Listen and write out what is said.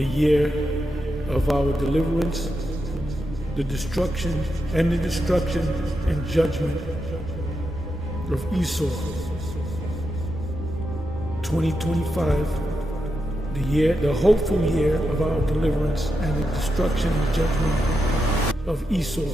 the year of our deliverance, the destruction and judgment of Esau. 2025, the hopeful year of our deliverance and the destruction and judgment of Esau.